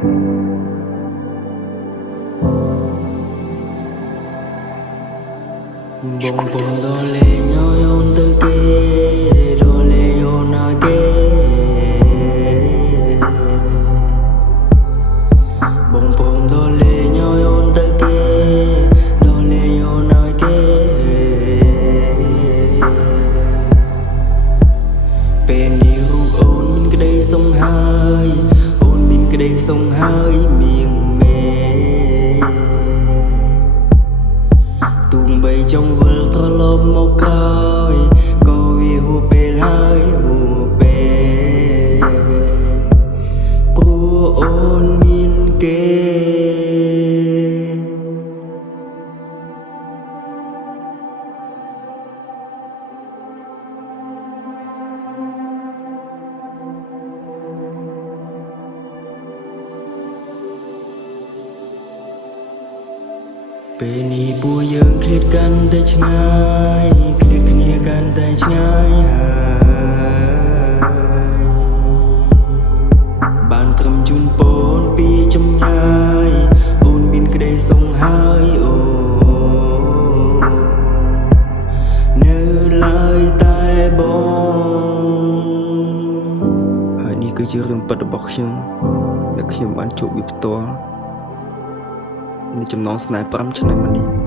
Bông bông đô lê nhau yon từ kê đô lê yon na kê bông bông đô lê nhau yon từ kê đô lê yon na kê bên yêu ôn cái đây sông hơi ôn min cái đây sông hơi miệng mê tung bay trong vườn thơ lom một khơi có vì hù bê hơi hù bê bố ôn min kêពេលនេះពួកយើងឃ្លាតកាន់តែឆ្ងាយឃ្លាតគ្នាកាន់តែឆ្ងាយហើយបានត្រឹមជូនពនពីចម្ងាយអូនមានក្តីសង្ហើយអូនៅឡើយតែបងហើយនេះគឺជារឿងពិតរបស់ខ្ញុំដែលខ្ញុំបានជួបវាផ្ទាល់នៅចំណងស្នេហ៍5ឆ្នាំមកនេះ